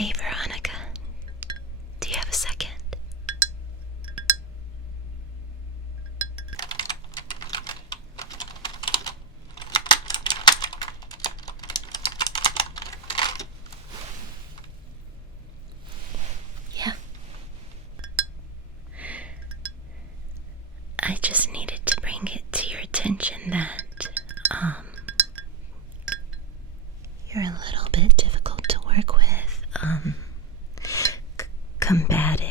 Hey, Veronica. Do you have a second? Yeah. I just needed to bring it to your attention that, you're a little bit difficult to work with, combative.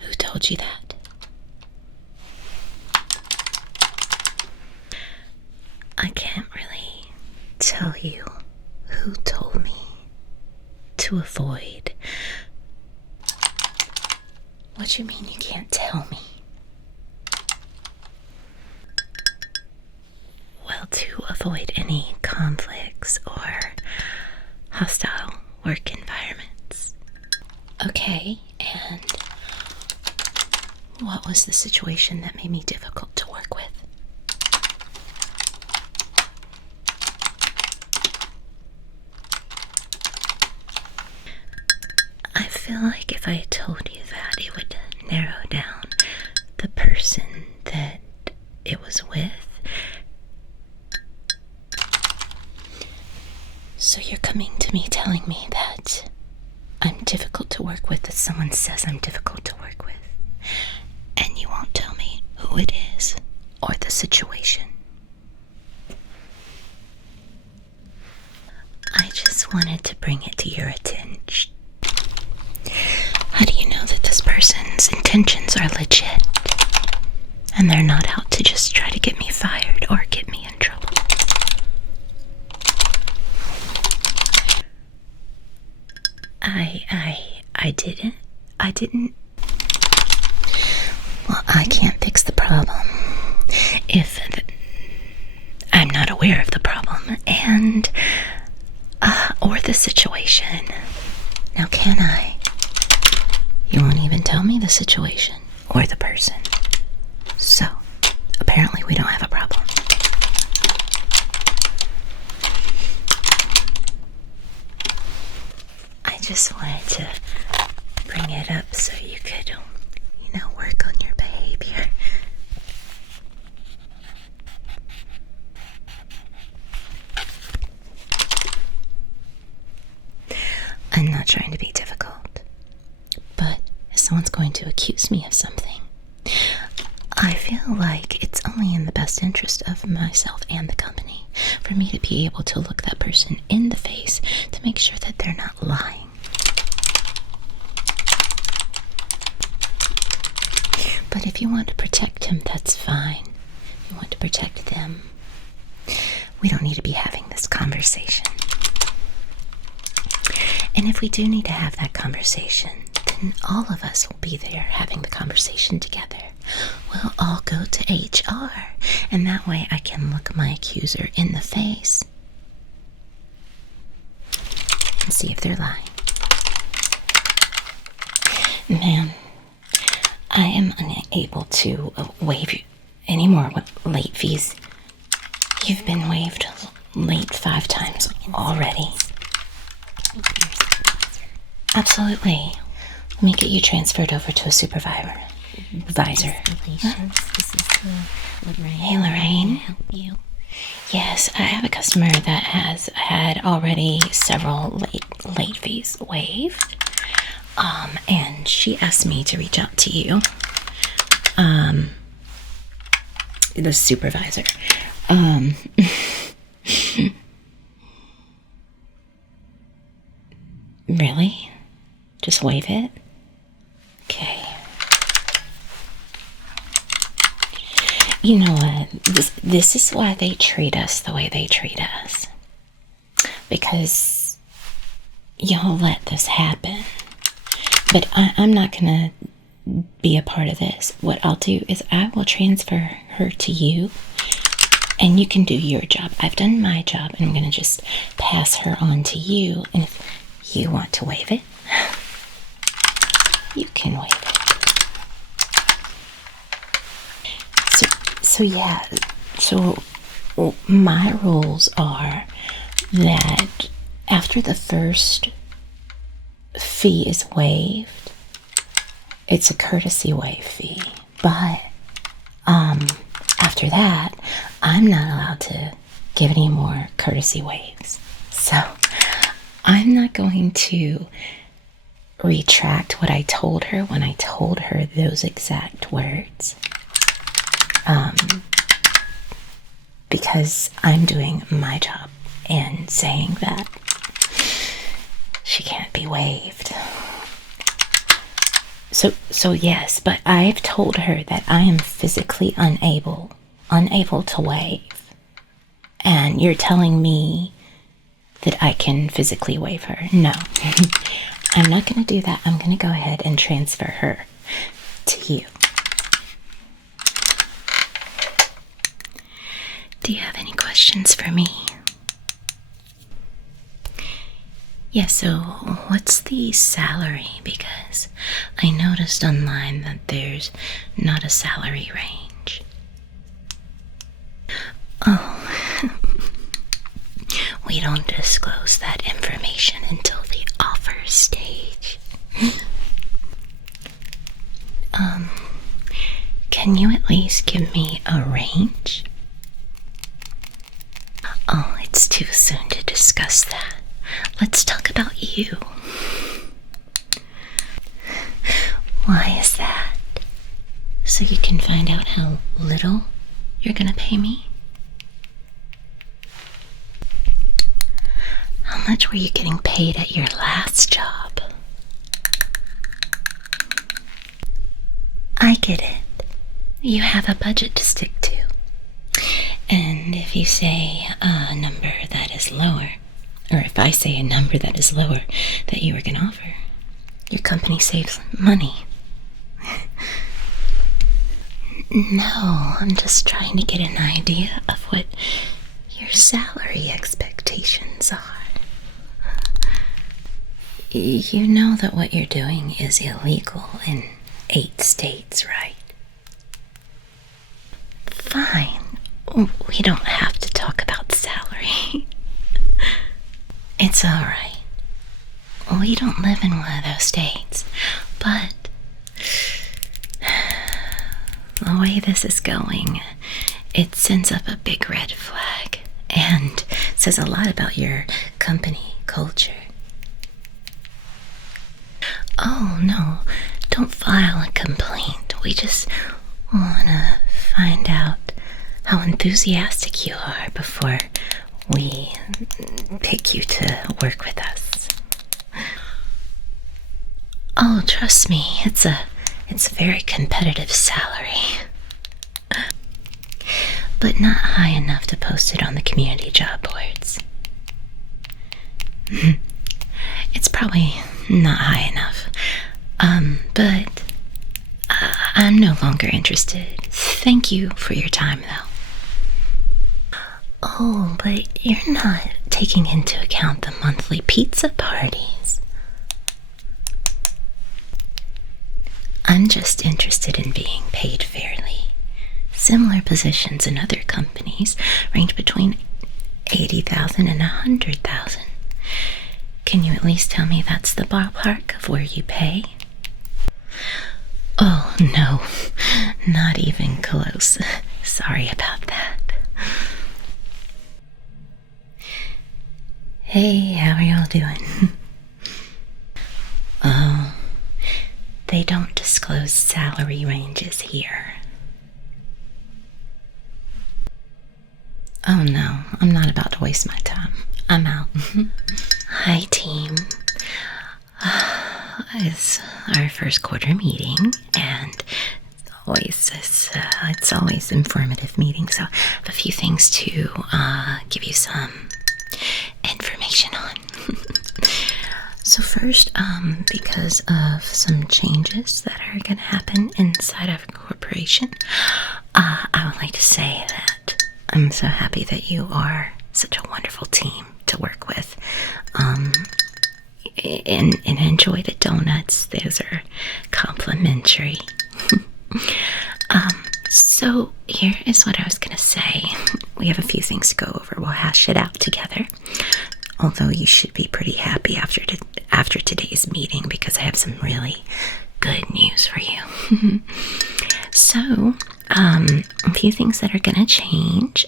Who told you that? I can't really tell you who told me to avoid. What do you mean you can't tell me? Well, to avoid any conflicts or hostile work environments. Okay, and what was the situation that made me difficult to work with? I feel like if I told you that, it would narrow down the person that it was with. So you're coming to me telling me that I'm difficult to work with, that someone says I'm difficult to work with, and you won't tell me who it is or the situation. I just wanted to bring it to your attention. How do you know that this person's intentions are legit and they're not out to just try to get me fired or get me in trouble? I didn't. Well, I can't fix the problem if I'm not aware of the problem and, or the situation. Now, can I? You won't even tell me the situation or the person. So, apparently we don't have a problem. I just wanted to bring it up so you could, work on your behavior. I'm not trying to be difficult, but if someone's going to accuse me of something, I feel like it's only in the best interest of myself and the company for me to be able to look that person in the face to make sure that they're not lying. But if you want to protect him, that's fine. You want to protect them. We don't need to be having this conversation. And if we do need to have that conversation, then all of us will be there having the conversation together. We'll all go to HR, and that way I can look my accuser in the face and see if they're lying. Ma'am, I am unable to waive you any more late fees. You've been waived late 5 times already. Absolutely. Let me get you transferred over to a supervisor. Huh? This is Lorraine. Hey, Lorraine. Can I help you? Yes, I have a customer that has had already several late fees waived. And she asked me to reach out to you, the supervisor. Really? Just waive it? Okay. You know what? This is why they treat us the way they treat us. Because y'all let this happen. But I'm not gonna be a part of this. What I'll do is I will transfer her to you, and you can do your job. I've done my job, and I'm gonna just pass her on to you. And if you want to waive it, you can waive it. So yeah, so my rules are that after the first fee is waived, it's a courtesy waive fee. But after that, I'm not allowed to give any more courtesy waives. So I'm not going to retract what I told her when I told her those exact words. Because I'm doing my job and saying that she can't be waived. So yes, but I've told her that I am physically unable to waive. And you're telling me that I can physically waive her. No. I'm not going to do that. I'm going to go ahead and transfer her to you. Do you have any questions for me? Yeah, so what's the salary? Because I noticed online that there's not a salary range. Oh, we don't disclose that information until the offer stage. Can you at least give me a range? Oh, it's too soon to discuss that. Let's talk about you. Why is that? So you can find out how little you're gonna pay me? How much were you getting paid at your last job? I get it. You have a budget to stick to. And if you say a number that is lower, or if I say a number that is lower that you were going to offer, your company saves money. No, I'm just trying to get an idea of what your salary expectations are. You know that what you're doing is illegal in 8 states, right? Fine. We don't have to talk about salary. It's alright. We don't live in one of those states, but the way this is going, it sends up a big red flag and says a lot about your company culture. Oh, no, don't file a complaint. We just want to find out how enthusiastic you are before we pick you to work with us. Oh, trust me, it's a very competitive salary. But not high enough to post it on the community job boards. It's probably not high enough. But I'm no longer interested. Thank you for your time, though. Oh, but you're not taking into account the monthly pizza parties. I'm just interested in being paid fairly. Similar positions in other companies range between 80,000 and 100,000. Can you at least tell me that's the ballpark of where you pay? Oh, no, not even close. Sorry about that. Hey, how are y'all doing? Oh, they don't disclose salary ranges here. Oh no, I'm not about to waste my time. I'm out. Hi, team. It's our first quarter meeting, and it's always informative meeting. So I have a few things to give you some information on. So first, because of some changes that are going to happen inside of a corporation, I would like to say that I'm so happy that you are such a wonderful team to work with. And enjoy the donuts. Those are complimentary. So here is what I was gonna say. We have a few things to go over. We'll hash it out together. Although you should be pretty happy after today's meeting because I have some really good news for you. So, a few things that are gonna change.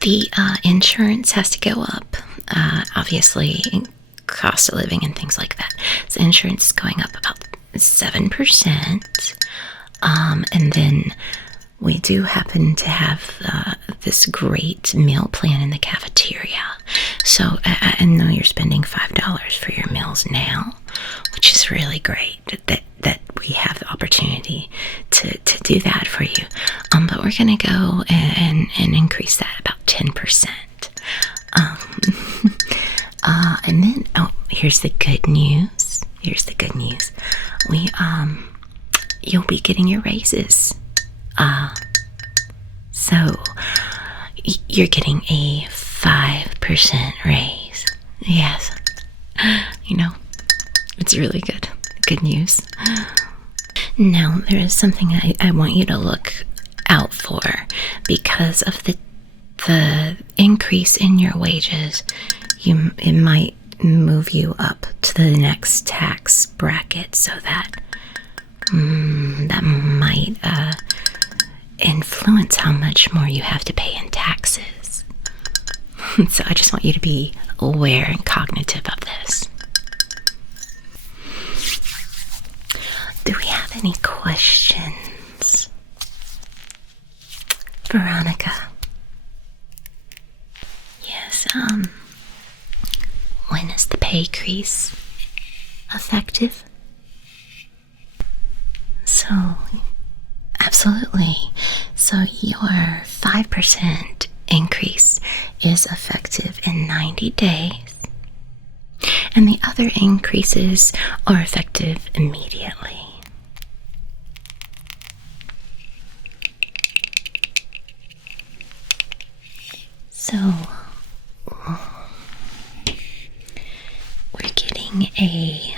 The insurance has to go up. Obviously, cost of living and things like that. So insurance is going up about 7%. And then we do happen to have this great meal plan in the cafeteria. So I know you're spending $5 for your meals now, which is really great that we have the opportunity to do that for you. But we're going to go and increase that about 10%. And then, here's the good news. You'll be getting your raises. So you're getting a 5% raise. Yes. It's really good. Good news. Now, there is something I want you to look out for because of the increase in your wages. It might move you up to the next tax bracket, so that might influence how much more you have to pay in taxes. So I just want you to be aware and cognitive of this. Do we have any questions? Veronica? Yes, when is the pay increase effective? So, absolutely. So your 5% increase is effective in 90 days, and the other increases are effective immediately. So, we're getting a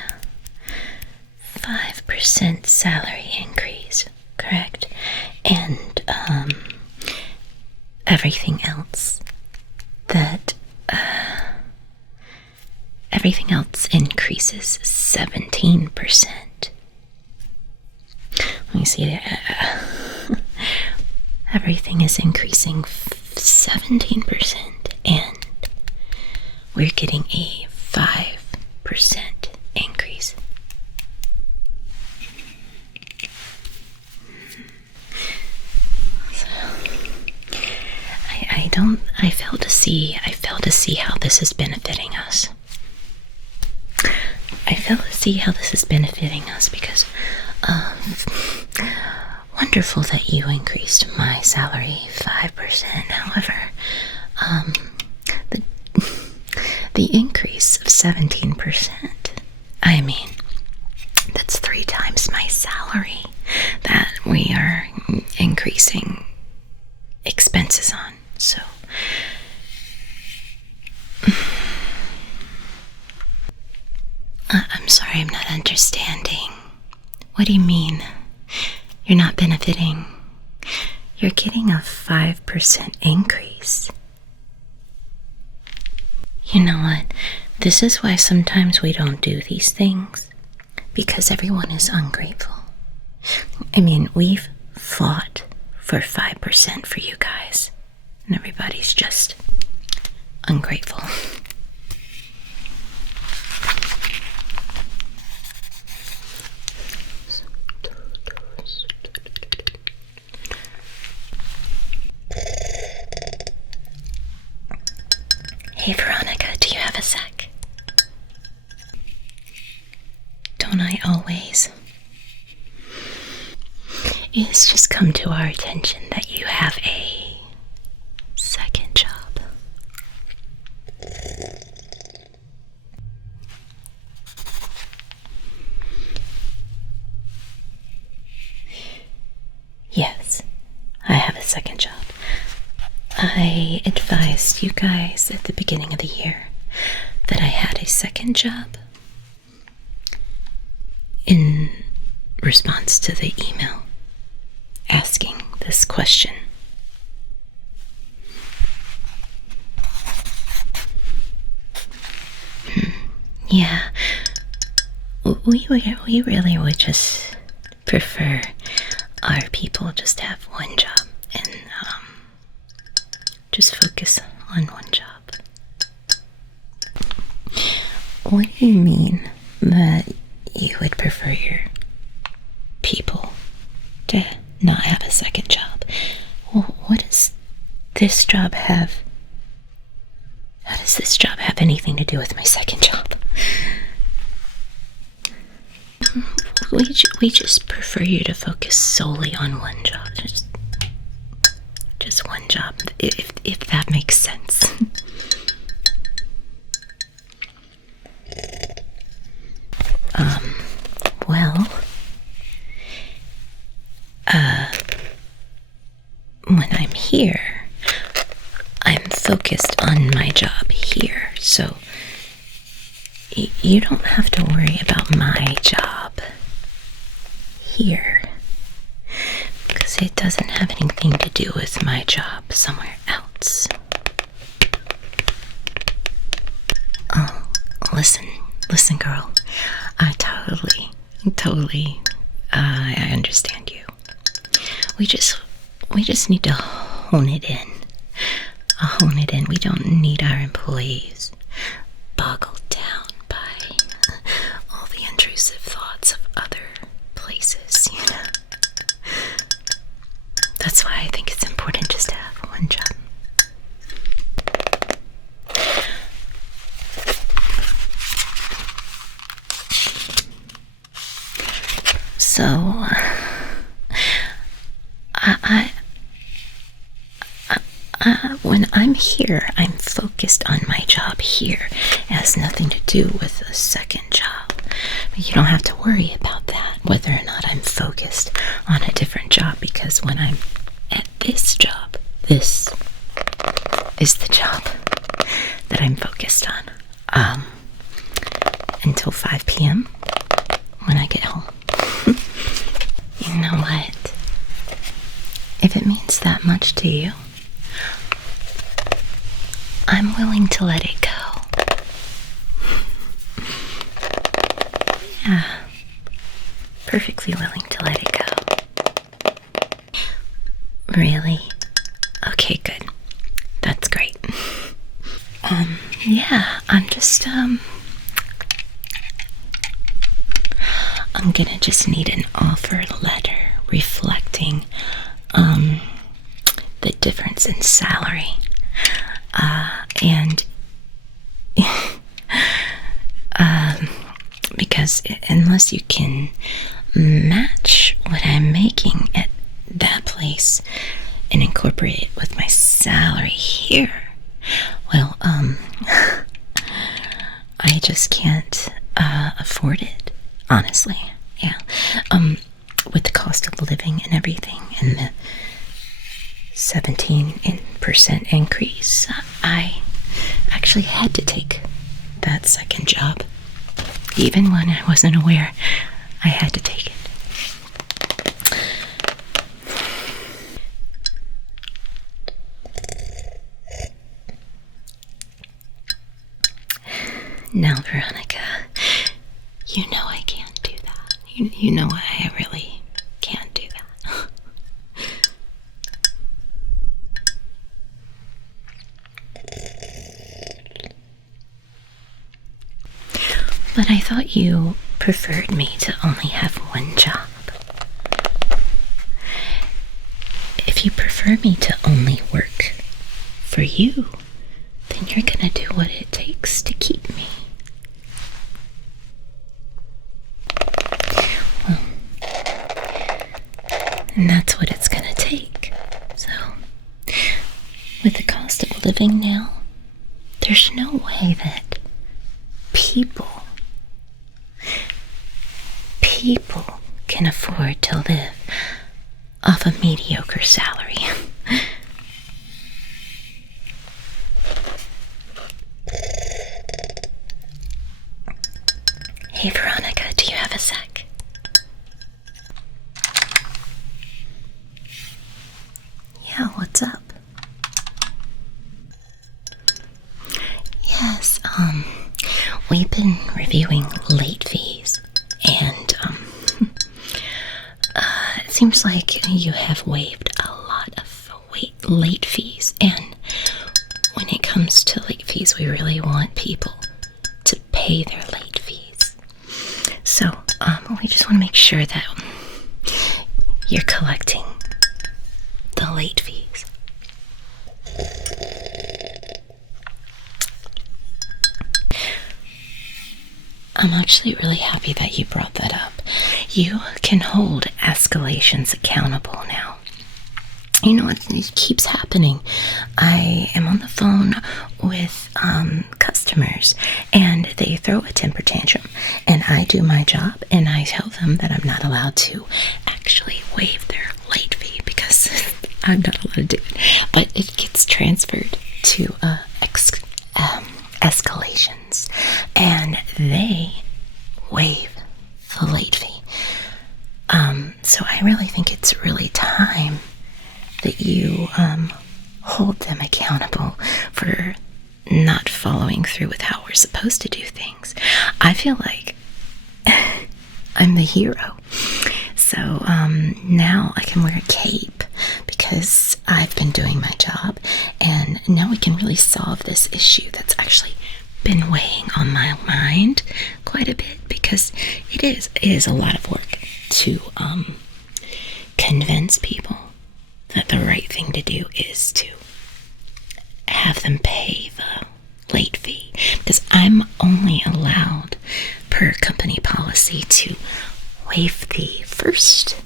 5% salary increase, correct? And everything else increases 17%. Let me see. Everything is increasing 17%, and we're getting a 5% increase. I fail to see how this is benefiting us. Because wonderful that you increased my salary 5%. However, the increase of 17%, I mean, that's 3 times my salary that we are increasing expenses on. So I'm sorry, I'm not understanding. What do you mean? You're not benefiting? You're getting a 5% increase. You know what? This is why sometimes we don't do these things. Because everyone is ungrateful. I mean, we've fought for 5% for you guys, and everybody's just ungrateful. Hey Veronica, do you have a sec? Don't I always? It's just come to our attention that you have a second job. Yes, I have a second job. I advised you guys at the beginning of the year that I had a second job in response to the email this question. Yeah, we really would just prefer our people just have one job and just focus on one job. What do you mean that you would prefer your people to not have a second job? Well, what does this job have? How does this job have anything to do with my second job? We just prefer you to focus solely on one job. Just one job, if that makes sense. Well, when I'm here, I'm focused on my job here, so you don't have to worry about my job here, because it doesn't have anything to do with my job somewhere else. Oh, listen, girl. I totally, I understand you. We just need to hone it in. We don't need our employees boggled down by all the intrusive thoughts of other places, you know. That's why I think it's important just to have one job. So, when I'm here, I'm focused on my job here. It has nothing to do with a second job. But you don't have to worry about that, whether or not I'm focused on a different job, because when I'm at this job, this is the job that I'm focused on. Until 5 p.m. when I get home. You know what? If it means that much to you, I'm willing to let it go. Yeah, perfectly willing to let it go. Really? Okay, good. That's great. Yeah, I'm gonna just need an offer letter reflecting, the difference in salary. And because unless you can match what I'm making at that place and incorporate it with my salary here, well, I just can't afford it, honestly. Yeah. With the cost of living and everything and the 17% increase, I actually had to take that second job. Even when I wasn't aware, I had to take it. Now, Veronica, you know I can't do that. You know I really can't do that. But I thought you preferred me to only have one job. If you prefer me to only work for you, then you're gonna do what it takes to keep me. Well, and that's what it's gonna take. So, with the cost of living now, there's no way that people can afford to live off a mediocre salary. Hey, Veronica, do you have a sec? Yeah, what's up? Yes, we've been reviewing late fees, and, it seems like you have waived a lot of late fees, and when it comes to late fees, we really want people to pay their late fees. So, we just want to make sure that you're collecting the late fees. I'm actually really happy that you brought that up. You can hold escalations accountable now. You know, it keeps happening. I am on the phone with customers, and they throw a temper tantrum, and I do my job, and I tell them that I'm not allowed to actually waive their late fee because I'm not allowed to do it. But it gets transferred to escalations, and they waive the late fee. So I really think it's really time that you hold them accountable for not following through with how we're supposed to do things. I feel like I'm the hero. So now I can wear a cape because I've been doing my job, and now we can really solve this issue that's actually been weighing on my mind quite a bit, because it is a lot of work to convince people that the right thing to do is to have them pay the late fee, because I'm only allowed per company policy to waive the first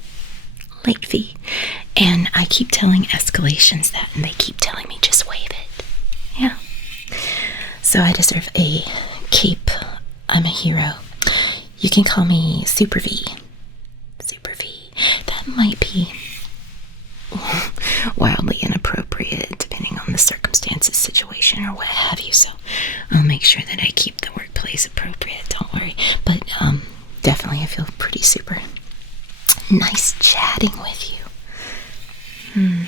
late fee, and I keep telling escalations that, and they keep telling me just waive it. Yeah, so I deserve a cape. I'm a hero. You can call me Super V. That might be wildly inappropriate depending on the circumstances, situation, or what have you, so I'll make sure that I keep the workplace appropriate, don't worry. But definitely I feel pretty super. Nice chatting with you.